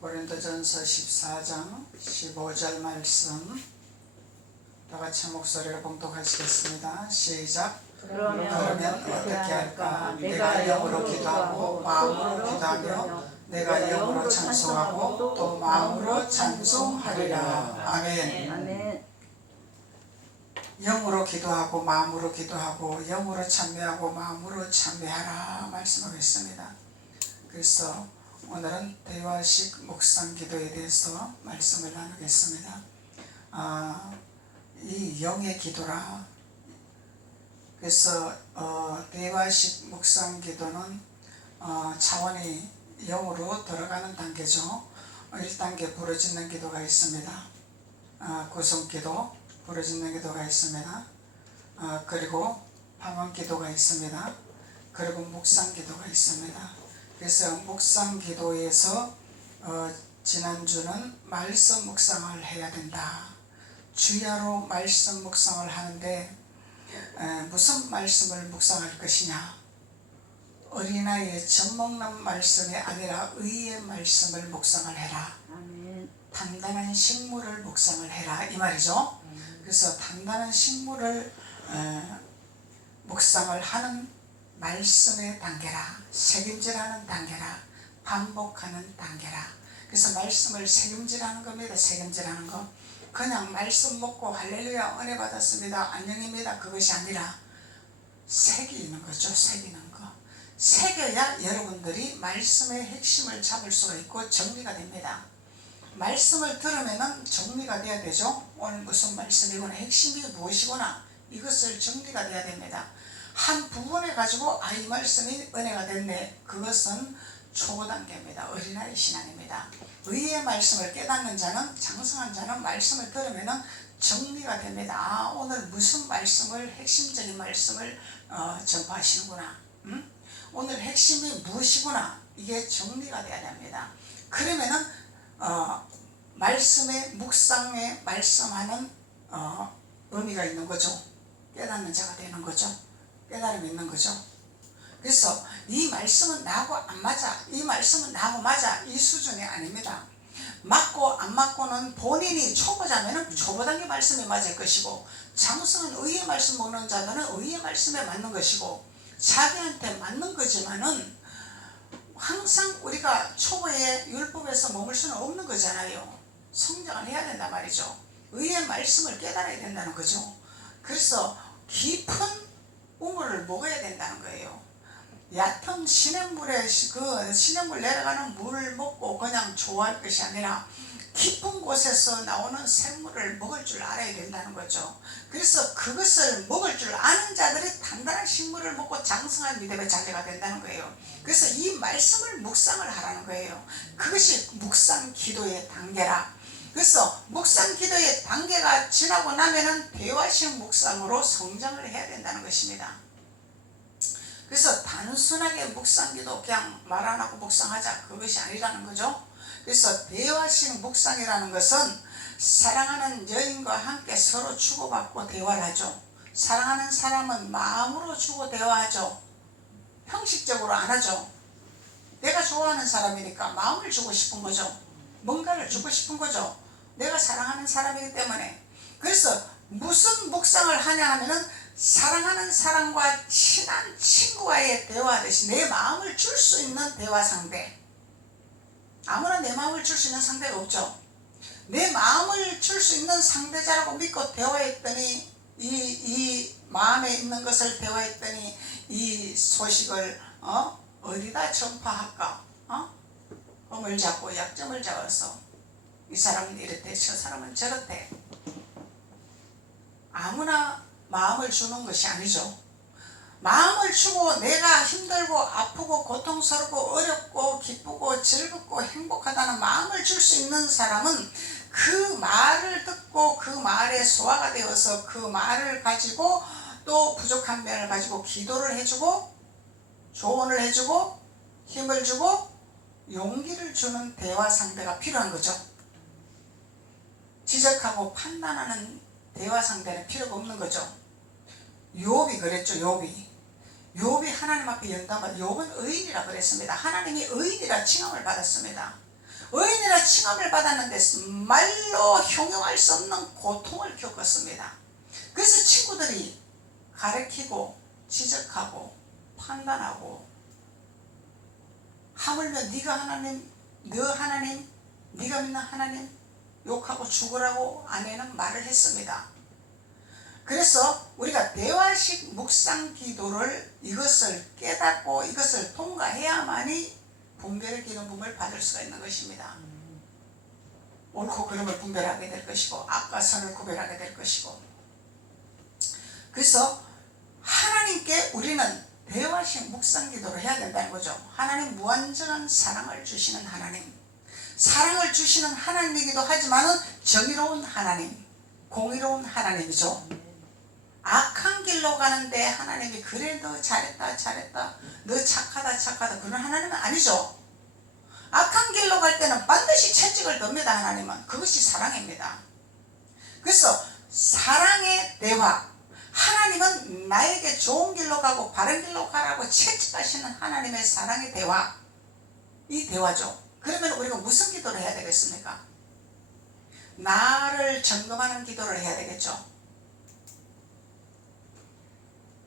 고린도전서 14장 15절 말씀 다 같이 목소리로 봉독하시겠습니다. 시작. 그러면 어떻게 할까? 내가 영으로 기도하고 마음으로 기도하며 내가 영으로 찬송하고 또 마음으로 찬송하리라. 아멘. 아멘. 영으로 기도하고 마음으로 기도하고 영으로 참여하고 마음으로 참여하라 말씀하겠습니다. 그래서 오늘은 대화식 묵상 기도에 대해서 말씀을 나누겠습니다. 이 영의 기도라. 그래서 대화식 묵상 기도는 차원이 영으로 들어가는 단계죠. 1단계 부르짖는 기도가 있습니다. 구성기도, 부르짖는 기도가 있습니다. 그리고 방언 기도가 있습니다. 그리고 묵상 기도가 있습니다. 그래서 묵상 기도에서 지난주는 말씀 묵상을 해야 된다. 주야로 말씀 묵상을 하는데 무슨 말씀을 묵상할 것이냐? 어린아이의 젖먹는 말씀이 아니라 의의 말씀을 묵상을 해라. 아멘. 단단한 식물을 묵상을 해라 이 말이죠. 그래서 단단한 식물을 묵상을 하는 말씀의 단계라, 새김질하는 단계라, 반복하는 단계라. 그래서 말씀을 새김질하는 겁니다. 새김질하는 거. 그냥 말씀 먹고 할렐루야 은혜 받았습니다 안녕입니다 그것이 아니라 새기는 거죠. 새기는 거. 새겨야 여러분들이 말씀의 핵심을 잡을 수가 있고 정리가 됩니다. 말씀을 들으면 정리가 돼야 되죠. 오늘 무슨 말씀이구나, 핵심이 무엇이구나, 이것을 정리가 돼야 됩니다. 한 부분에 가지고 이 말씀이 은혜가 됐네, 그것은 초보 단계입니다. 어린아이 신앙입니다. 의의 말씀을 깨닫는 자는, 장성한 자는 말씀을 들으면 정리가 됩니다. 오늘 무슨 말씀을, 핵심적인 말씀을 전파하시는구나, 오늘 핵심이 무엇이구나, 이게 정리가 돼야 됩니다. 그러면은 말씀의 묵상에 말씀하는 의미가 있는 거죠. 깨닫는 자가 되는 거죠. 깨달음이 있는 거죠. 그래서 이 말씀은 나하고 안 맞아, 이 말씀은 나하고 맞아, 이 수준이 아닙니다. 맞고 안 맞고는 본인이 초보자면 초보 단계 말씀에 맞을 것이고, 장성은 의의 말씀 먹는 자들은 의의 말씀에 맞는 것이고, 자기한테 맞는 거지만은 항상 우리가 초보의 율법에서 머물 수는 없는 거잖아요. 성장을 해야 된단 말이죠. 의의 말씀을 깨달아야 된다는 거죠. 그래서 깊은 우물을 먹어야 된다는 거예요. 얕은 시냇물에 시냇물 내려가는 물을 먹고 그냥 좋아할 것이 아니라 깊은 곳에서 나오는 샘물을 먹을 줄 알아야 된다는 거죠. 그래서 그것을 먹을 줄 아는 자들이 단단한 식물을 먹고 장성한 믿음의 자녀가 된다는 거예요. 그래서 이 말씀을 묵상을 하라는 거예요. 그것이 묵상 기도의 단계라. 그래서 묵상 기도의 단계가 지나고 나면은 대화식 묵상으로 성장을 해야 된다는 것입니다. 그래서 단순하게 묵상 기도 그냥 말 안 하고 묵상하자, 그것이 아니라는 거죠. 그래서 대화식 묵상이라는 것은 사랑하는 여인과 함께 서로 주고받고 대화를 하죠. 사랑하는 사람은 마음으로 주고 대화하죠. 형식적으로 안 하죠. 내가 좋아하는 사람이니까 마음을 주고 싶은 거죠. 뭔가를 주고 싶은 거죠. 내가 사랑하는 사람이기 때문에. 그래서 무슨 묵상을 하냐 하면은 사랑하는 사람과 친한 친구와의 대화하듯이 내 마음을 줄 수 있는 대화 상대. 아무나 내 마음을 줄 수 있는 상대가 없죠. 내 마음을 줄 수 있는 상대자라고 믿고 대화했더니 이 마음에 있는 것을 대화했더니 이 소식을 어디다 전파할까? 흠을 잡고 약점을 잡아서 이 사람은 이렇대, 저 사람은 저렇대. 아무나 마음을 주는 것이 아니죠. 마음을 주고 내가 힘들고 아프고 고통스럽고 어렵고 기쁘고 즐겁고 행복하다는 마음을 줄 수 있는 사람은 그 말을 듣고 그 말에 소화가 되어서 그 말을 가지고 또 부족한 면을 가지고 기도를 해주고 조언을 해주고 힘을 주고 용기를 주는 대화 상대가 필요한 거죠. 지적하고 판단하는 대화 상대는 필요가 없는 거죠. 욥이 그랬죠. 욥이 하나님 앞에 연단받아, 욥은 의인이라 그랬습니다. 하나님이 의인이라 칭함을 받았습니다. 의인이라 칭함을 받았는데 말로 형용할 수 없는 고통을 겪었습니다. 그래서 친구들이 가르치고 지적하고 판단하고, 하물며 네가 하나님, 너 하나님, 네가 믿는 하나님 욕하고 죽으라고 아내는 말을 했습니다. 그래서 우리가 대화식 묵상 기도를, 이것을 깨닫고 이것을 통과해야만이 분별의 기름 부음을 받을 수가 있는 것입니다. 옳고 그름을 분별하게 될 것이고 악과 선을 구별하게 될 것이고, 그래서 하나님께 우리는 대화식 묵상 기도를 해야 된다는 거죠. 하나님 무한정한 사랑을 주시는 하나님, 사랑을 주시는 하나님이기도 하지만은 정의로운 하나님, 공의로운 하나님이죠. 악한 길로 가는데 하나님이 그래 너 잘했다 잘했다, 너 착하다 착하다, 그런 하나님은 아니죠. 악한 길로 갈 때는 반드시 채찍을 듭니다. 하나님은 그것이 사랑입니다. 그래서 사랑의 대화, 하나님은 나에게 좋은 길로 가고 바른 길로 가라고 채찍하시는 하나님의 사랑의 대화, 이 대화죠. 그러면 우리가 무슨 기도를 해야 되겠습니까? 나를 점검하는 기도를 해야 되겠죠.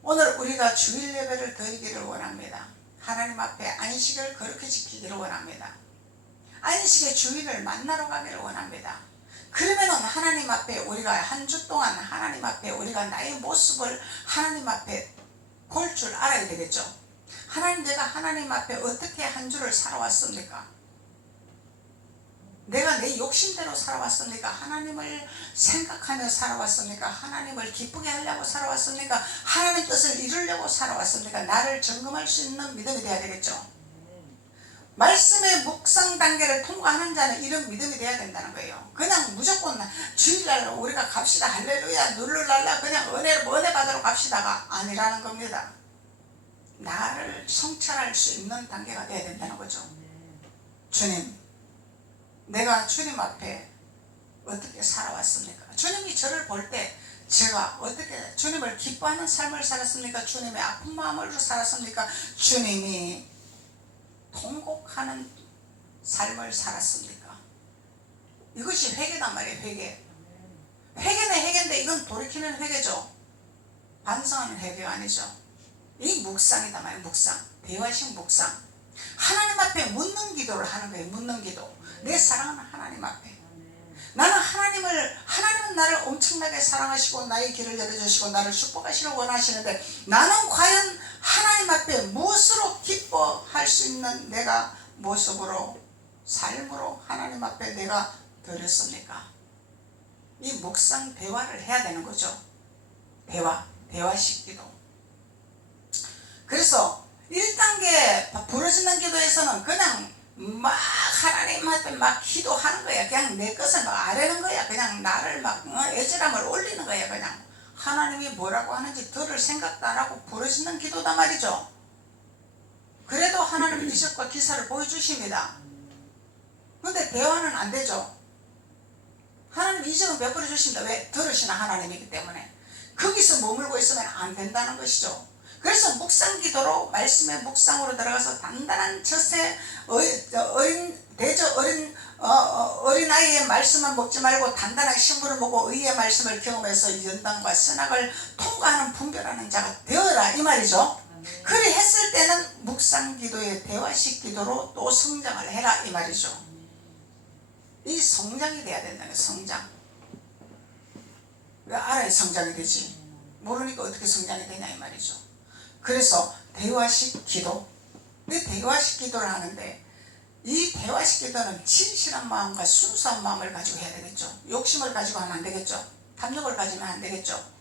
오늘 우리가 주일 예배를 드리기를 원합니다. 하나님 앞에 안식을 거룩히 지키기를 원합니다. 안식의 주일을 만나러 가기를 원합니다. 그러면은 하나님 앞에 우리가 한 주 동안 하나님 앞에 우리가 나의 모습을 하나님 앞에 볼 줄 알아야 되겠죠. 하나님, 내가 하나님 앞에 어떻게 한 주를 살아왔습니까? 내가 내 욕심대로 살아왔습니까? 하나님을 생각하며 살아왔습니까? 하나님을 기쁘게 하려고 살아왔습니까? 하나님의 뜻을 이루려고 살아왔습니까? 나를 점검할 수 있는 믿음이 되어야 되겠죠. 말씀의 묵상 단계를 통과하는 자는 이런 믿음이 되어야 된다는 거예요. 그냥 무조건 주일날 우리가 갑시다 할렐루야 누를랄라 그냥 은혜 받으러 갑시다가 아니라는 겁니다. 나를 성찰할 수 있는 단계가 되어야 된다는 거죠. 주님, 내가 주님 앞에 어떻게 살아왔습니까? 주님이 저를 볼 때 제가 어떻게 주님을 기뻐하는 삶을 살았습니까? 주님의 아픈 마음으로 살았습니까? 주님이 통곡하는 삶을 살았습니까? 이것이 회개단 말이에요. 회개. 회개는 회개인데 이건 돌이키는 회개죠. 반성하는 회개가 아니죠. 이 묵상이다 말이에요. 묵상. 대화식 묵상. 하나님 앞에 묻는 기도를 하는 거예요. 묻는 기도. 내 사랑하는 하나님 앞에, 나는 하나님은 나를 엄청나게 사랑하시고 나의 길을 열어주시고 나를 축복하시려고 원하시는데, 나는 과연 하나님 앞에 무엇으로 기뻐할 수 있는 내가 모습으로, 삶으로 하나님 앞에 내가 드렸습니까? 이 묵상 대화를 해야 되는 거죠. 대화식 기도. 그래서 1단계 부르짖는 기도에서는 그냥 막 하나님 앞에 막 기도하는 거야. 그냥 내 것을 막 아뢰는 거야. 그냥 나를 막 애절함을 올리는 거야. 그냥 하나님이 뭐라고 하는지 들을 생각도 안 하고 부르짖는 기도다 말이죠. 그래도 하나님은 이적과 기사를 보여주십니다. 근데 대화는 안 되죠. 하나님 이적은 베풀어 주십니다. 왜? 들으시는 하나님이기 때문에. 거기서 머물고 있으면 안 된다는 것이죠. 그래서 묵상 기도로, 말씀의 묵상으로 들어가서 단단한 젖의 어린아이의 말씀만 먹지 말고 단단하게 신부를 먹고 의의 말씀을 경험해서 연단과 선악을 통과하는 분별하는 자가 되어라, 이 말이죠. 그리 했을 때는 묵상 기도의 대화식 기도로 또 성장을 해라, 이 말이죠. 이 성장이 돼야 된다는 거예요. 성장. 왜 알아야 성장이 되지? 모르니까 어떻게 성장이 되냐, 이 말이죠. 그래서 대화식 기도, 대화식 기도를 하는데, 이 대화식 기도는 진실한 마음과 순수한 마음을 가지고 해야 되겠죠. 욕심을 가지고 하면 안 되겠죠. 탐욕을 가지면 안 되겠죠.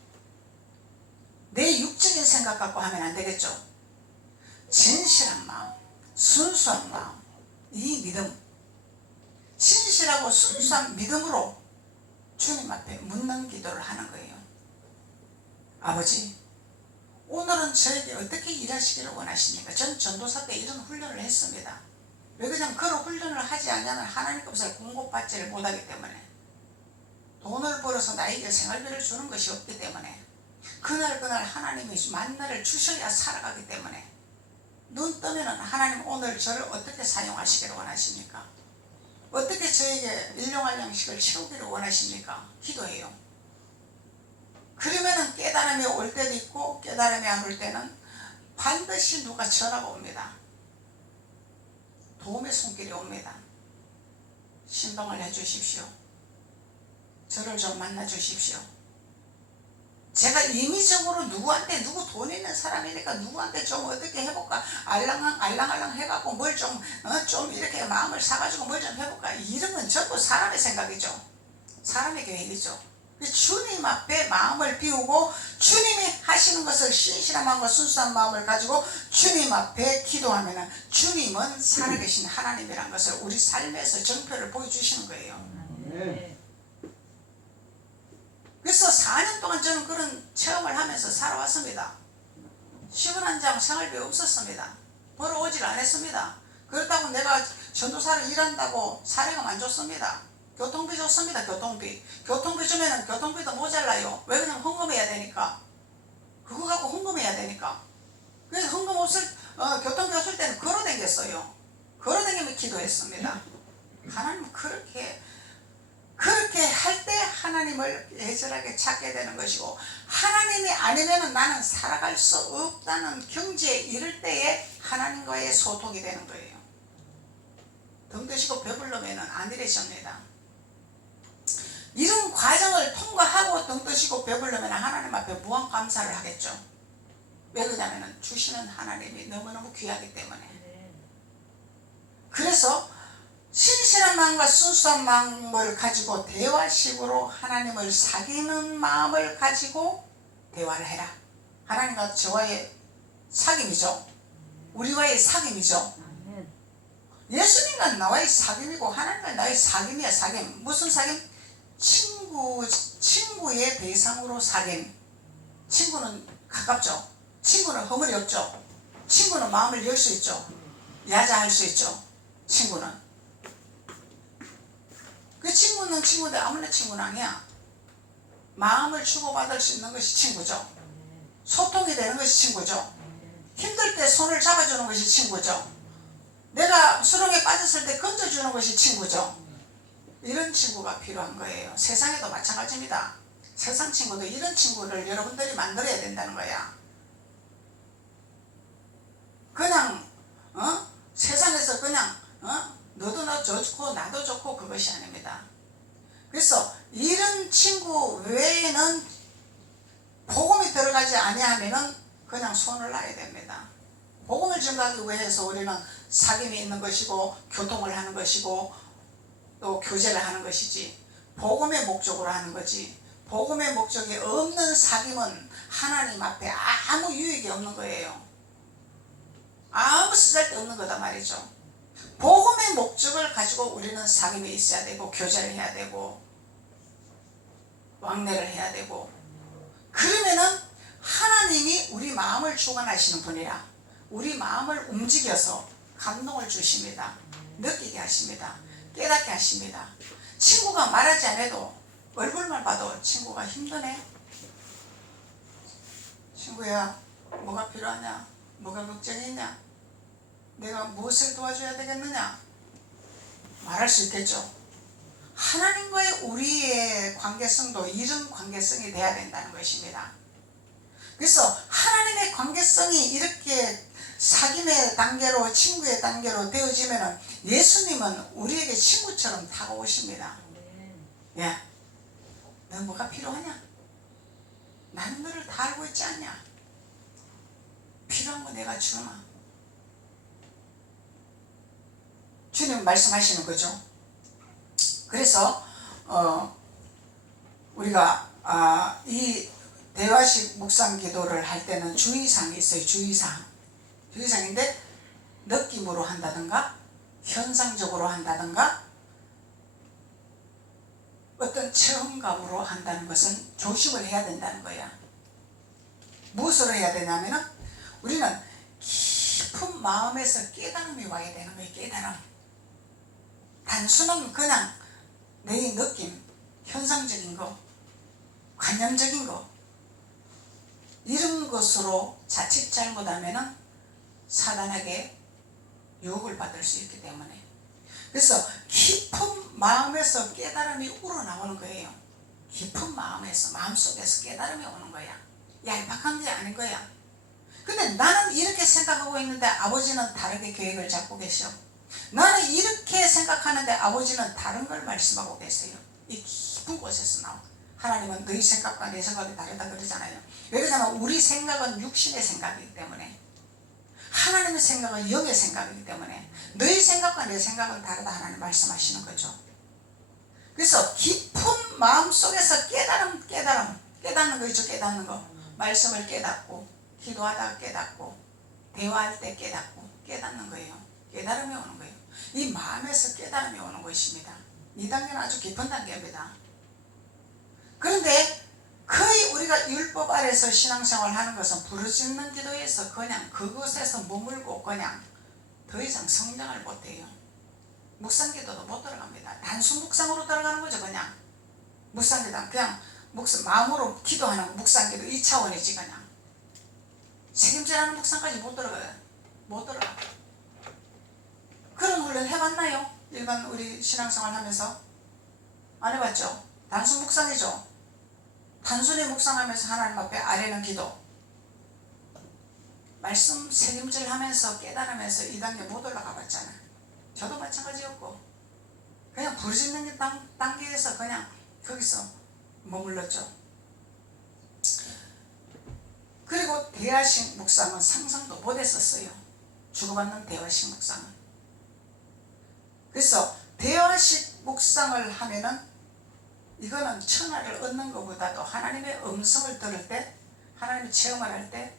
내 육적인 생각 갖고 하면 안 되겠죠. 진실한 마음, 순수한 마음, 이 믿음, 진실하고 순수한 믿음으로 주님 앞에 묻는 기도를 하는 거예요. 아버지, 오늘은 저에게 어떻게 일하시기를 원하십니까? 전 전도사 때 이런 훈련을 했습니다. 왜 그냥 그런 훈련을 하지 않냐면 하나님 것을 공급받지를 못하기 때문에, 돈을 벌어서 나에게 생활비를 주는 것이 없기 때문에, 그날 하나님이 만나를 주셔야 살아가기 때문에, 눈 뜨면은 하나님 오늘 저를 어떻게 사용하시기를 원하십니까? 어떻게 저에게 일용할 양식을 채우기를 원하십니까? 기도해요. 그러면은 깨달음이 올 때도 있고 깨달음이 안 올 때는 반드시 누가 전화가 옵니다. 도움의 손길이 옵니다. 신방을 해주십시오. 저를 좀 만나 주십시오. 제가 임의적으로 누구한테, 누구 돈 있는 사람이니까 누구한테 좀 어떻게 해볼까, 알랑알랑 해갖고 뭘 좀 이렇게 마음을 사가지고 뭘 좀 해볼까, 이런 건 전부 사람의 생각이죠. 사람의 계획이죠. 주님 앞에 마음을 비우고 주님이 하시는 것을 신실한 마음과 순수한 마음을 가지고 주님 앞에 기도하면 주님은 살아계신 하나님이란 것을 우리 삶에서 정표를 보여주시는 거예요. 네. 그래서 4년 동안 저는 그런 체험을 하면서 살아왔습니다. 11장 생활비 없었습니다. 벌어오질 않았습니다. 그렇다고 내가 전도사를 일한다고 사례금 안 줬습니다. 교통비 줬습니다. 교통비 주면은 교통비도 모자라요. 왜? 그냥 헌금해야 되니까. 그거 갖고 헌금해야 되니까. 그래서 헌금 없을 교통비 없을 때는 걸어다녔어요. 걸어다니며 기도했습니다. 하나님은 그렇게 할 때 하나님을 애절하게 찾게 되는 것이고, 하나님이 아니면 나는 살아갈 수 없다는 경지에 이를 때에 하나님과의 소통이 되는 거예요. 등 드시고 배부르면 안 이래집니다. 이런 과정을 통과하고 등 드시고 배부르면 하나님 앞에 무한 감사를 하겠죠. 왜 그러냐면 주시는 하나님이 너무너무 귀하기 때문에. 그래서 신실한 마음과 순수한 마음을 가지고 대화식으로 하나님을 사귀는 마음을 가지고 대화를 해라. 하나님과 저와의 사귐이죠. 우리와의 사귐이죠. 예수님과 나와의 사귐이고 하나님과 나의 사귐이야. 사귐. 무슨 사귐? 친구의 대상으로 사귐. 친구는 가깝죠. 친구는 허물이 없죠. 친구는 마음을 열 수 있죠. 야자할 수 있죠. 친구는. 그 친구는 친구인데 아무나 친구는 아니야. 마음을 주고받을 수 있는 것이 친구죠. 소통이 되는 것이 친구죠. 힘들 때 손을 잡아주는 것이 친구죠. 내가 수렁에 빠졌을 때 건져주는 것이 친구죠. 이런 친구가 필요한 거예요. 세상에도 마찬가지입니다. 세상 친구도 이런 친구를 여러분들이 만들어야 된다는 거야. 그냥 세상에서 그냥 너도 너 좋고 나도 좋고 그것이 아닙니다. 그래서 이런 친구 외에는 복음이 들어가지 아니하면은 그냥 손을 놔야 됩니다. 복음을 전가하기 위해서 우리는 사귐이 있는 것이고 교통을 하는 것이고 또 교제를 하는 것이지, 복음의 목적으로 하는 거지, 복음의 목적이 없는 사귐은 하나님 앞에 아무 유익이 없는 거예요. 아무 쓰잘데없는 거다 말이죠. 복음의 목적을 가지고 우리는 사귐이 있어야 되고 교제를 해야 되고 왕래를 해야 되고, 그러면은 하나님이 우리 마음을 주관하시는 분이라 우리 마음을 움직여서 감동을 주십니다. 느끼게 하십니다. 깨닫게 하십니다. 친구가 말하지 않아도 얼굴만 봐도 친구가 힘드네. 친구야, 뭐가 필요하냐? 뭐가 걱정이 있냐? 내가 무엇을 도와줘야 되겠느냐? 말할 수 있겠죠. 하나님과의 우리의 관계성도 이런 관계성이 돼야 된다는 것입니다. 그래서 하나님의 관계성이 이렇게 사귐의 단계로, 친구의 단계로 되어지면 예수님은 우리에게 친구처럼 다가오십니다. 야, 너 뭐가 필요하냐? 나는 너를 다 알고 있지 않냐? 필요한 거 내가 주마. 주님 말씀하시는 거죠. 그래서 우리가 이 대화식 묵상 기도를 할 때는 주의사항이 있어요. 주의사항인데 느낌으로 한다든가 현상적으로 한다든가 어떤 체험감으로 한다는 것은 조심을 해야 된다는 거야. 무엇으로 해야 되냐면은 우리는 깊은 마음에서 깨달음이 와야 되는 거예요. 깨달음. 단순한 그냥 내 느낌, 현상적인 거, 관념적인 거, 이런 것으로 자칫 잘못하면은 사단에게 유혹을 받을 수 있기 때문에, 그래서 깊은 마음에서 깨달음이 우러나오는 거예요. 깊은 마음에서, 마음속에서 깨달음이 오는 거야. 얄팍한 게 아닌 거야. 근데 나는 이렇게 생각하고 있는데 아버지는 다르게 계획을 잡고 계셔. 나는 이렇게 생각하는데 아버지는 다른 걸 말씀하고 계세요. 이 깊은 곳에서 나와. 하나님은 너희 생각과 내 생각이 다르다 그러잖아요. 왜 그러냐면 우리 생각은 육신의 생각이기 때문에, 하나님의 생각은 영의 생각이기 때문에 너희 생각과 내 생각은 다르다 하나님 말씀하시는 거죠. 그래서 깊은 마음속에서 깨닫는 거 있죠. 깨닫는 거. 말씀을 깨닫고, 기도하다가 깨닫고, 대화할 때 깨닫고, 깨닫는 거예요. 깨달음이 오는 거예요. 이 마음에서 깨달음이 오는 것입니다. 이 단계는 아주 깊은 단계입니다. 그런데 거의 우리가 율법 아래에서 신앙생활 하는 것은 부르짖는 기도에서 그냥 그곳에서 머물고 그냥 더 이상 성장을 못해요. 묵상기도도 못 들어갑니다. 단순 묵상으로 들어가는 거죠. 그냥 묵상기도 그냥 마음으로 기도하는 묵상기도 2차원이지. 그냥 책임질하는 묵상까지 못 들어가요. 못 들어가. 그런 훈련 해봤나요? 일반 우리 신앙생활 하면서 안 해봤죠? 단순 묵상이죠. 단순히 묵상하면서 하나님 앞에 아뢰는 기도, 말씀 책임질 하면서 깨달으면서 이 단계 못 올라가 봤잖아. 저도 마찬가지였고 그냥 부르짖는 단계에서 그냥 거기서 머물렀죠. 그리고 대화식 묵상은 상상도 못했었어요. 주고받는 대화식 묵상은. 그래서 대화식 묵상을 하면은 이거는 천하를 얻는 것보다도 하나님의 음성을 들을 때, 하나님의 체험을 할 때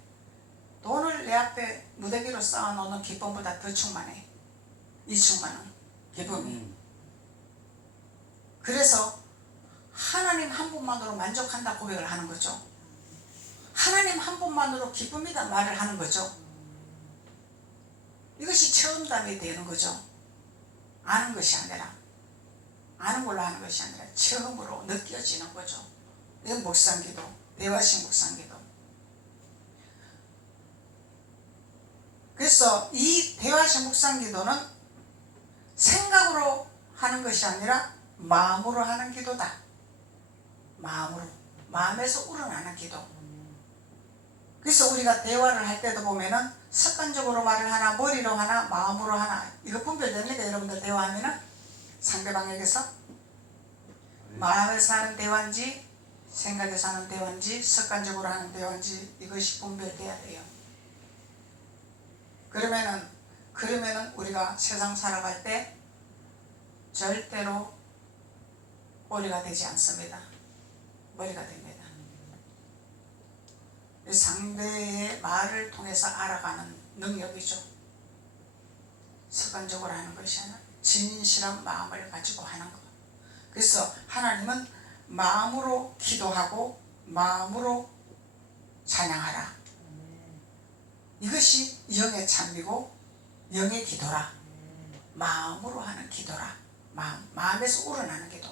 돈을 내 앞에 무더기로 쌓아놓는 기쁨보다 더 충만해. 이 충만한 기쁨이. 그래서 하나님 한 분만으로 만족한다 고백을 하는 거죠. 하나님 한 분만으로 기쁨이다 말을 하는 거죠. 이것이 체험담이 되는 거죠. 아는 것이 아니라, 아는 걸로 하는 것이 아니라 처음으로 느껴지는 거죠. 이건 묵상기도, 대화식 묵상기도. 그래서 이 대화식 묵상기도는 생각으로 하는 것이 아니라 마음으로 하는 기도다. 마음으로, 마음에서 우러나는 기도. 그래서 우리가 대화를 할 때도 보면은 습관적으로 말을 하나, 머리로 하나, 마음으로 하나, 이거 분별됩니까? 여러분들 대화하면은 상대방에게서 마음에서 하는 대화인지 생각에서 하는 대화인지 습관적으로 하는 대화인지 이것이 분별돼야 돼요. 그러면은 우리가 세상 살아갈 때 절대로 꼬리가 되지 않습니다. 머리가 됩니다. 상대의 말을 통해서 알아가는 능력이죠. 습관적으로 하는 것이 아니라 진실한 마음을 가지고 하는 것. 그래서 하나님은 마음으로 기도하고 마음으로 찬양하라. 이것이 영의 찬미고 영의 기도라. 마음으로 하는 기도라. 마음에서 우러나는 기도.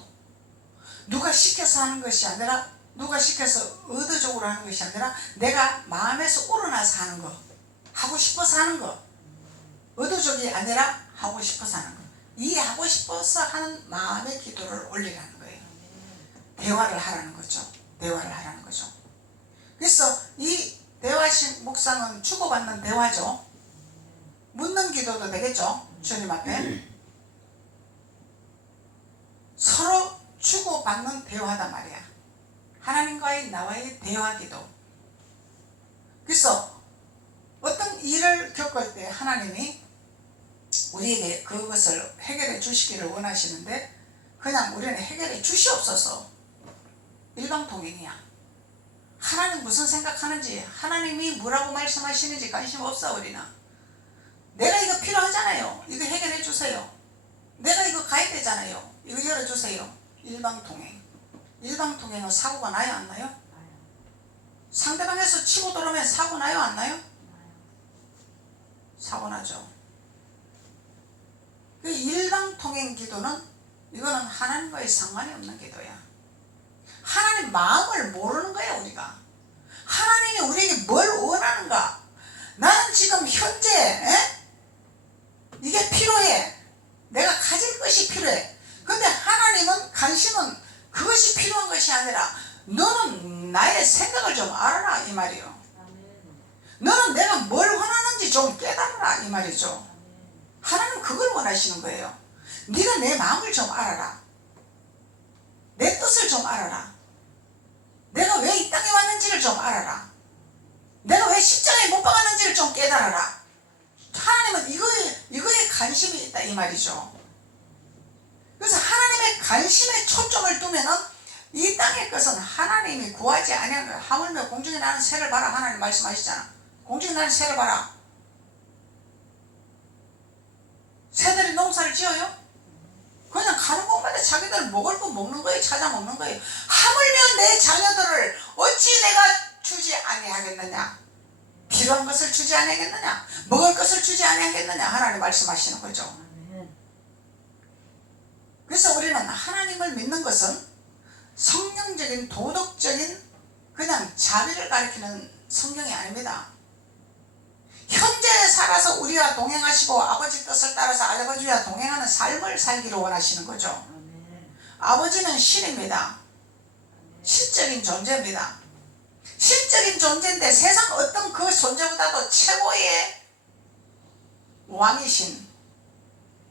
누가 시켜서 하는 것이 아니라, 누가 시켜서 의도적으로 하는 것이 아니라 내가 마음에서 우러나서 하는 거, 하고 싶어서 하는 거. 의도적이 아니라 하고 싶어서 하는 거. 이 하고 싶어서 하는 마음의 기도를 올리라는 거예요. 대화를 하라는 거죠. 대화를 하라는 거죠. 그래서 이 대화식 묵상은 주고받는 대화죠. 묻는 기도도 되겠죠. 주님 앞에 서로 주고받는 대화단 말이야. 하나님과의 나와의 대화 기도. 그래서 어떤 일을 겪을 때 하나님이 우리에게 그것을 해결해 주시기를 원하시는데 그냥 우리는 해결해 주시옵소서. 일방통행이야. 하나님 무슨 생각하는지, 하나님이 뭐라고 말씀하시는지 관심 없어. 우리는 내가 이거 필요하잖아요. 이거 해결해 주세요. 내가 이거 가입되잖아요. 이거 열어주세요. 일방통행. 일방통행은 사고가 나요 안 나요? 상대방에서 치고 들어오면 사고 나요 안 나요? 사고 나죠. 그 일방통행 기도는 이거는 하나님과의 상관이 없는 기도야. 하나님 마음을 모르는 거야. 우리가 하나님이 우리에게 뭘 원하는가, 나는 지금 현재 이게 필요해, 내가 가질 필요해. 근데 하나님은 관심은 그것이 필요한 것이 아니라 너는 나의 생각을 좀 알아라 이 말이요. 너는 내가 뭘 원하는지 좀 깨달아라 이 말이죠. 하나님 그걸 원하시는 거예요. 네가 내 마음을 좀 알아라. 내 뜻을 좀 알아라. 내가 왜 이 땅에 왔는지를 좀 알아라. 내가 왜 십자가에 못 박았는지를 좀 깨달아라. 하나님은 이거에 관심이 있다 이 말이죠. 그래서 하나님의 관심에 초점을 두면은 이 땅의 것은 하나님이 구하지 아니한 거야. 하물며 공중에 나는 새를 봐라 하나님 말씀하시잖아. 공중에 나는 새를 봐라. 새들이 농사를 지어요? 그냥 가는 곳마다 자기들 먹을 거 먹는 거예요. 찾아 먹는 거예요. 하물며 내 자녀들을 어찌 내가 주지 아니하겠느냐. 필요한 것을 주지 아니하겠느냐. 먹을 것을 주지 아니하겠느냐. 하나님 말씀하시는 거죠. 그래서 우리는 하나님을 믿는 것은 성경적인 도덕적인 그냥 자비를 가리키는 성경이 아닙니다. 현재 살아서 우리와 동행하시고 아버지 뜻을 따라서 아버지와 동행하는 삶을 살기를 원하시는 거죠. 아버지는 신입니다. 실적인 존재입니다. 실적인 존재인데 세상 어떤 그 존재보다도 최고의 왕이신,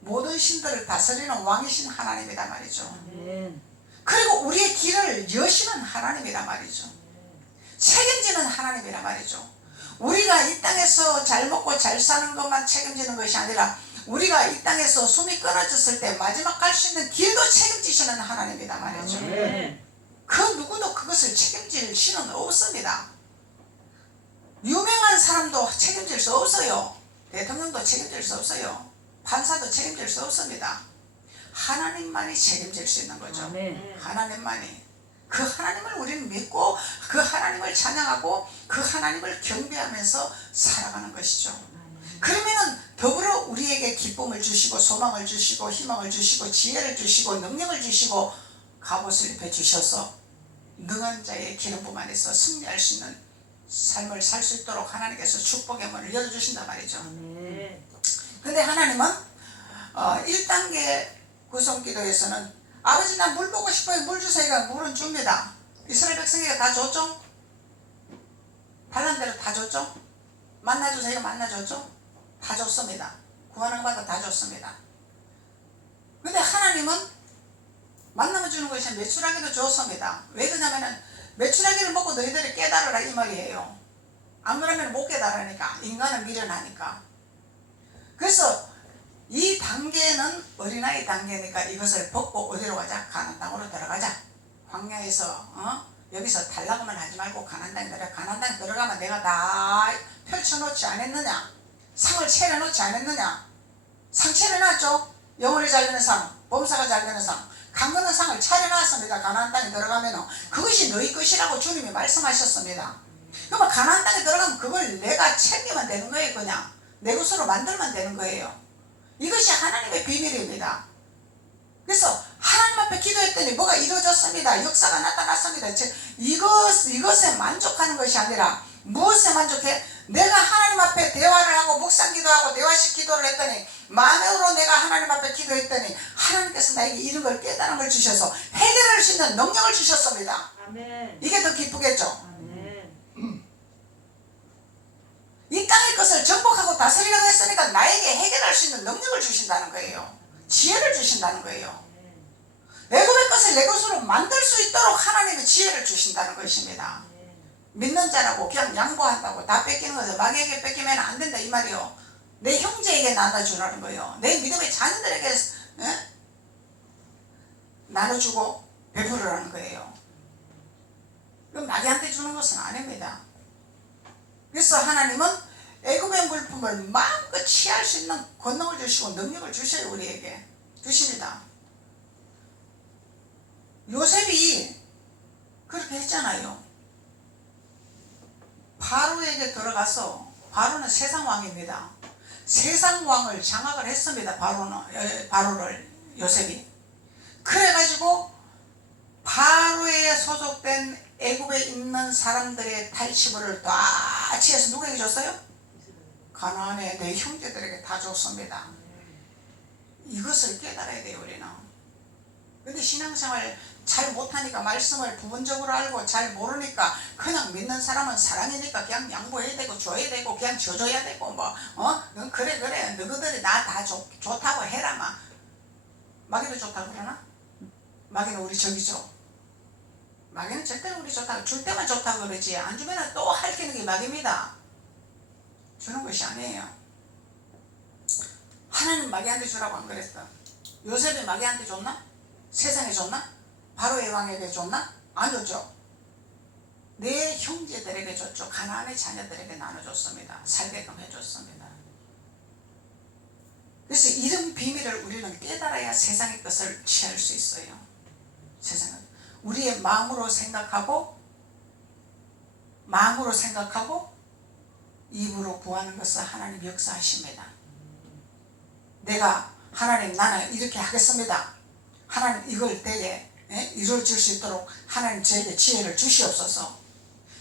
모든 신들을 다스리는 왕이신 하나님이다 말이죠. 그리고 우리의 길을 여시는 하나님이란 말이죠. 책임지는 하나님이란 말이죠. 우리가 이 땅에서 잘 먹고 잘 사는 것만 책임지는 것이 아니라 우리가 이 땅에서 숨이 끊어졌을 때 마지막 갈 수 있는 길도 책임지시는 하나님이란 말이죠. 그 누구도 그것을 책임질 신은 없습니다. 유명한 사람도 책임질 수 없어요. 대통령도 책임질 수 없어요. 판사도 책임질 수 없습니다. 하나님만이 책임질 수 있는 거죠. 하나님만이. 그 하나님을 우리는 믿고 그 하나님을 찬양하고 그 하나님을 경배하면서 살아가는 것이죠. 그러면은 더불어 우리에게 기쁨을 주시고 소망을 주시고 희망을 주시고 지혜를 주시고 능력을 주시고 갑옷을 입혀 주셔서 능한 자의 기름 부음 안에서 승리할 수 있는 삶을 살 수 있도록 하나님께서 축복의 문을 열어주신단 말이죠. 근데 하나님은 1단계 구성기도에서는 아버지 나 물 보고 싶어요. 물 주세요가 물은 줍니다. 이스라엘 백성에게 다 줬죠? 달란 대로 다 줬죠? 만나주세요. 만나줬죠? 다 줬습니다. 구하는 것마다 다 줬습니다. 근데 하나님은 만나면 주는 것이 메추라기도 줬습니다. 왜 그러냐면은 메추라기를 먹고 너희들이 깨달으라 이 말이에요. 안 그러면 못 깨달으니까. 인간은 미련하니까. 그래서 이 단계는 어린아이 단계니까 이것을 벗고 어디로 가자? 가나안 땅으로 들어가자. 광야에서 여기서 달라고만 하지 말고 가나안 땅에 들어가. 가나안 땅에 들어가면 내가 다 펼쳐놓지 않았느냐? 상을 차려놓지 않았느냐? 상 차려놨죠? 영혼이 잘 되는 상, 범사가 잘 되는 상, 강건한 상을 차려놨습니다. 가나안 땅에 들어가면 그것이 너희 것이라고 주님이 말씀하셨습니다. 그러면 가나안 땅에 들어가면 그걸 내가 챙기면 되는 거예요. 그냥 내 것으로 만들면 되는 거예요. 이것이 하나님의 비밀입니다. 그래서 하나님 앞에 기도했더니 뭐가 이루어졌습니다. 역사가 나타났습니다. 이것에 만족하는 것이 아니라 무엇에 만족해? 내가 하나님 앞에 대화를 하고 묵상 기도하고 대화식 기도를 했더니 마음으로 내가 하나님 앞에 기도했더니 하나님께서 나에게 이런 걸 깨달은 걸 주셔서 해결할 수 있는 능력을 주셨습니다. 아멘. 이게 더 기쁘겠죠? 아멘. 이 땅의 것을 정복하고 다스리라고 했으니까 나에게 해결할 수 있는 능력을 주신다는 거예요. 지혜를 주신다는 거예요. 애굽의 것을 내 것으로 만들 수 있도록 하나님이 지혜를 주신다는 것입니다. 믿는 자라고 그냥 양보한다고 다 뺏기는 거죠. 마귀에게 뺏기면 안 된다 이 말이요. 내 형제에게 나눠주라는 거예요. 내 믿음의 자녀들에게 나눠주고 베풀으라는 거예요. 그럼 마귀한테 주는 것은 아닙니다. 그래서 하나님은 애굽의 물품을 마음껏 취할 수 있는 권능을 주시고 능력을 주셔요. 우리에게 주십니다. 요셉이 그렇게 했잖아요. 바로에게 들어가서, 바로는 세상 왕입니다. 세상 왕을 장악을 했습니다. 바로를 요셉이. 그래가지고 바로에 소속된 애굽에 있는 사람들의 탈취물을 다 취해서 누구에게 줬어요? 가나안의 내 형제들에게 다 줬습니다. 이것을 깨달아야 돼요 우리는. 근데 신앙생활 잘 못하니까, 말씀을 부분적으로 알고 잘 모르니까 그냥 믿는 사람은 사랑이니까 그냥 양보해야 되고 줘야 되고 그냥 줘줘야 되고 뭐 그래 너희들이 나 다 좋다고 해라. 막 마귀도 좋다고 그러나? 마귀는 우리 적이죠. 마귀는 절대로 우리 좋다고, 줄 때만 좋다고 그러지 안 주면 또 할기는 게 마귀입니다. 주는 것이 아니에요. 하나님 마귀한테 주라고 안 그랬어. 요셉이 마귀한테 줬나? 세상에 줬나? 바로의 왕에게 줬나? 안 줬죠. 내 형제들에게 줬죠. 가나안의 자녀들에게 나눠줬습니다. 살게끔 해줬습니다. 그래서 이런 비밀을 우리는 깨달아야 세상의 것을 취할 수 있어요. 세상은 우리의 마음으로 생각하고 입으로 구하는 것을 하나님 역사하십니다. 내가 하나님 나는 이렇게 하겠습니다. 하나님 이걸 되게 이루어질 수 있도록 하나님 저에게 지혜를 주시옵소서.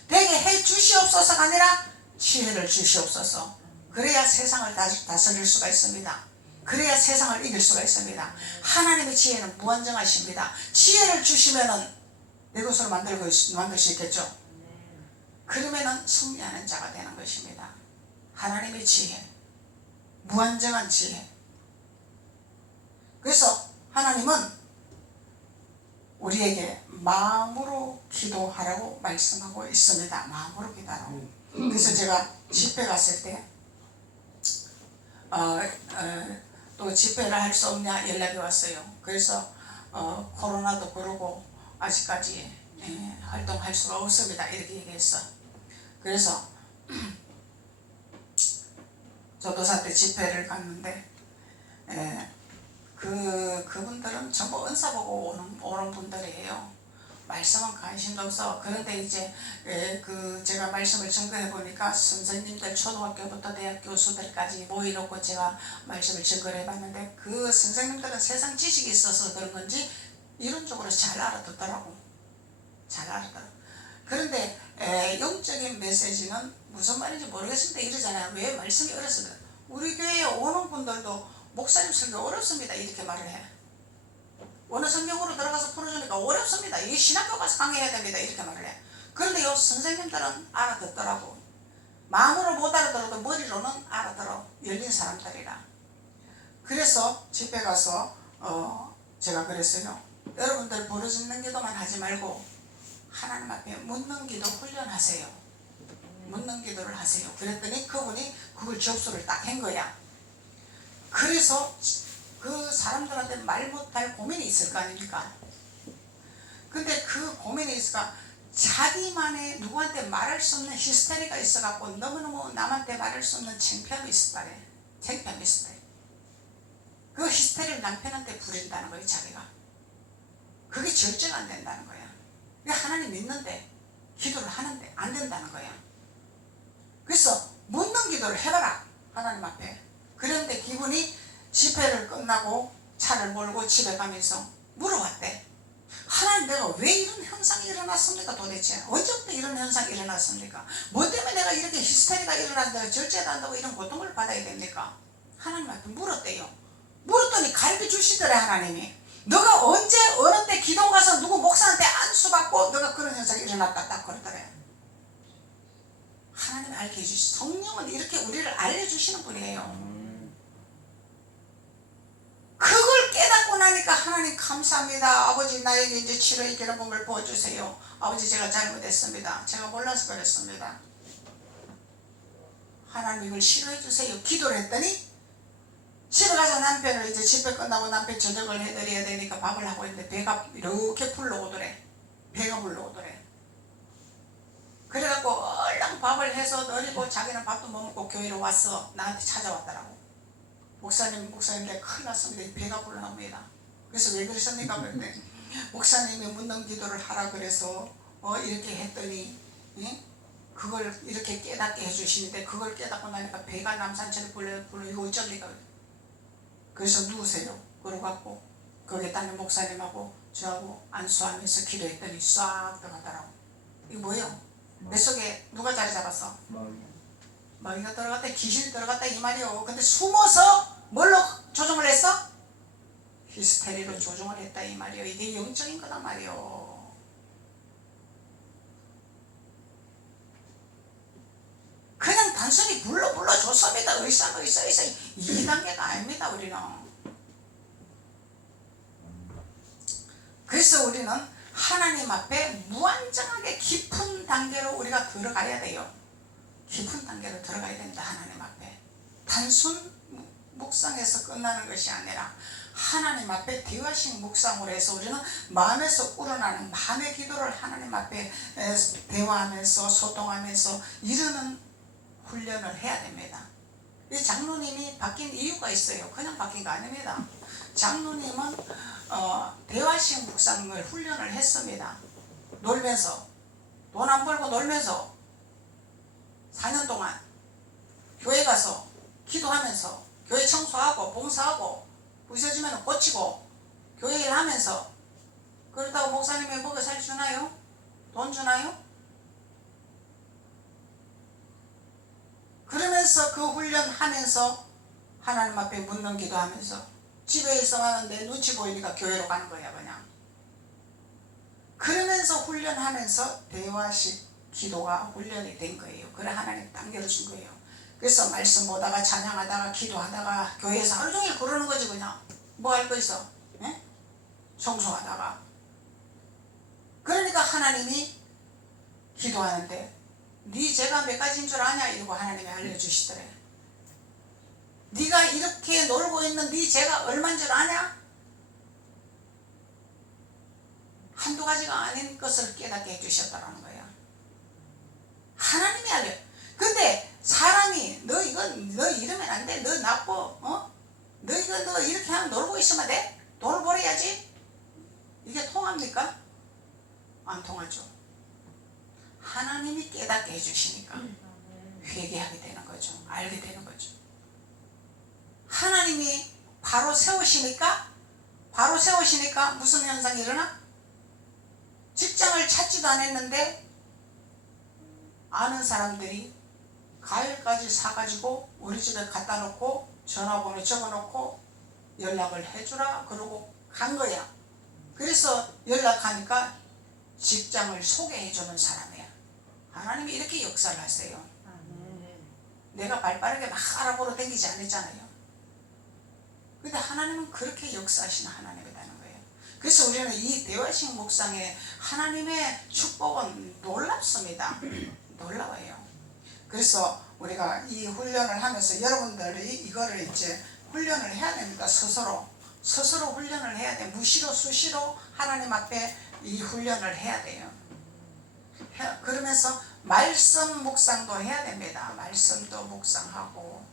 되게 해 주시옵소서가 아니라 지혜를 주시옵소서. 그래야 세상을 다스릴 수가 있습니다. 그래야 세상을 이길 수가 있습니다. 하나님의 지혜는 무한정하십니다. 지혜를 주시면은 내 것으로 만들 수 있겠죠. 그러면은 승리하는 자가 되는 것입니다. 하나님의 지혜, 무한정한 지혜. 그래서 하나님은 우리에게 마음으로 기도하라고 말씀하고 있습니다. 마음으로 기도하라고. 그래서 제가 집회 갔을 때 또 집회를 할 수 없냐 연락이 왔어요. 그래서 코로나도 그러고 아직까지 활동할 수가 없습니다. 이렇게 얘기했어. 그래서 조도사 때 집회를 갔는데 그분들은 전부 은사 보고 오는 분들이에요. 말씀은 관심도 없어. 그런데 이제 제가 말씀을 증거해 보니까 선생님들 초등학교부터 대학 교수들까지 모이놓고 제가 말씀을 증거해 봤는데 그 선생님들은 세상 지식이 있어서 그런 건지 이론적으로 잘 알아듣더라고. 잘 알아듣더라고. 그런데 영적인 메시지는 무슨 말인지 모르겠습니다 이러잖아요. 왜 말씀이 어렵습니다. 우리 교회에 오는 분들도 목사님 설교 어렵습니다 이렇게 말을 해. 어느 성경으로 들어가서 풀어주니까 어렵습니다. 이 신학교 가서 강의해야 됩니다 이렇게 말을 해. 그런데 요 선생님들은 알아듣더라고. 마음으로 못 알아들어도 머리로는 알아들어. 열린 사람들이라. 그래서 집회 가서 제가 그랬어요. 여러분들 부르짖는 기도만 하지 말고 하나님 앞에 묻는 기도 훈련하세요. 묻는 기도를 하세요. 그랬더니 그분이 그걸 접수를 딱 한 거야. 그래서 그 사람들한테 말 못할 고민이 있을 거 아닙니까? 근데 그 고민이 있을까? 자기만의 누구한테 말할 수 없는 히스테리가 있어갖고 너무너무 남한테 말할 수 없는 창피함이 있었다래. 창피함이 있었대. 그 히스테리를 남편한테 부린다는 거예요. 자기가. 그게 절제가 안 된다는 거야. 하나님 믿는데 기도를 하는데 안 된다는 거야. 그래서 묻는 기도를 해봐라. 하나님 앞에. 그런데 기분이 집회를 끝나고 차를 몰고 집에 가면서 물어봤대. 하나님 내가 왜 이런 현상이 일어났습니까 도대체? 언제부터 이런 현상이 일어났습니까? 뭐 때문에 내가 이렇게 히스테리가 일어나서 내가 절제도 한다고 이런 고통을 받아야 됩니까? 하나님한테 물었대요. 물었더니 가르쳐 주시더래 하나님이. 너가 언제 어느 때 기도 가서 누구 목사한테 안수받고 너가 그런 현상이 일어났다 딱 그러더래. 하나님이 알게 해주시. 성령은 이렇게 우리를 알려주시는 분이에요. 그걸 깨닫고 나니까 하나님 감사합니다. 아버지 나에게 이제 치료의 길을 몸을 부어주세요. 아버지 제가 잘못했습니다. 제가 몰라서 그랬습니다. 하나님 이걸 치료해 주세요. 기도를 했더니 집에 가서 남편을 이제 집회 끝나고 남편 저녁을 해드려야 되니까 밥을 하고 있는데 배가 이렇게 불러오더래. 배가 불러오더래. 그래갖고 얼른 밥을 해서 드리고 자기는 밥도 못 먹고 교회로 왔어. 나한테 찾아왔더라고. 목사님 내가 큰일 났습니다. 배가 불러옵니다. 그래서 왜 그러셨습니까? 그런데 목사님이 묻는 기도를 하라 그래서 이렇게 했더니 그걸 이렇게 깨닫게 해주시는데 그걸 깨닫고 나니까 배가 남산처럼 불러 이거 어쩝니까? 그래서 누우세요. 그러갖고 거기에 다른 목사님하고 저하고 안수하면서 기도했더니 싹 들어가더라고. 이거 뭐예요? 내 속에 누가 자리 잡았어? 마귀가 들어갔다 귀신이 들어갔다 이 말이요. 근데 숨어서 뭘로 조정을 했어? 히스테리로 조종을 했다 이 말이요. 이게 영적인 거란 말이요. 그냥 단순히 불러줬습니다. 의사 2단계가 아닙니다. 우리는. 그래서 우리는 하나님 앞에 무한정하게 깊은 단계로 우리가 들어가야 돼요. 깊은 단계로 들어가야 됩니다. 하나님 앞에. 단순 묵상에서 끝나는 것이 아니라 하나님 앞에 대화식 묵상으로 해서 우리는 마음에서 우러나는 마음의 기도를 하나님 앞에 대화하면서 소통하면서 이루는 훈련을 해야 됩니다. 이 장로님이 바뀐 이유가 있어요. 그냥 바뀐 거 아닙니다. 장로님은 대화식 묵상을 훈련을 했습니다. 놀면서, 돈 안 벌고 놀면서 4년 동안 교회 가서 기도하면서 교회 청소하고 봉사하고 부서지면 고치고 교회 일 하면서, 그렇다고 목사님이 먹여 살 주나요? 돈 주나요? 그러면서 그 훈련하면서 하나님 앞에 묻는 기도하면서 집에 있어만 내 눈치 보이니까 교회로 가는 거야 그냥. 그러면서 훈련하면서 대화식 기도가 훈련이 된 거예요. 그래 하나님 단계를 준 거예요. 그래서 말씀 보다가 찬양하다가 기도하다가 교회에서 하루 종일 그러는 거지 그냥. 뭐 할 거 있어? 예? 청소하다가. 그러니까 하나님이 기도하는데 네 죄가 몇 가지인 줄 아냐? 이러고 하나님이 알려주시더래. 네가 이렇게 놀고 있는 네 죄가 얼마인 줄 아냐? 한두 가지가 아닌 것을 깨닫게 해주셨다는 거야. 하나님이 알려. 근데 사람이 너 이러면 안 돼. 너 나빠. 너 이렇게 하면 놀고 있으면 돼? 돈을 벌어야지. 이게 통합니까? 안 통하죠. 하나님이 깨닫게 해주시니까 회개하게 되는 거죠. 알게 되는 거죠. 하나님이 바로 세우시니까 무슨 현상이 일어나? 직장을 찾지도 않았는데 아는 사람들이 과일까지 사가지고 우리 집에 갖다 놓고 전화번호 적어놓고 연락을 해주라 그러고 간 거야. 그래서 연락하니까 직장을 소개해주는 사람이야. 하나님이 이렇게 역사를 하세요. 내가 발빠르게 막 알아보러 다니지 않았잖아요. 근데 하나님은 그렇게 역사하시는 하나님이라는 거예요. 그래서 우리는 이 대화식 묵상에 하나님의 축복은 놀랍습니다. 놀라워요. 그래서 우리가 이 훈련을 하면서 여러분들이 이거를 이제 훈련을 해야 됩니다. 스스로 훈련을 해야 돼. 무시로 수시로 하나님 앞에 이 훈련을 해야 돼요. 그러면서 말씀 묵상도 해야 됩니다. 말씀도 묵상하고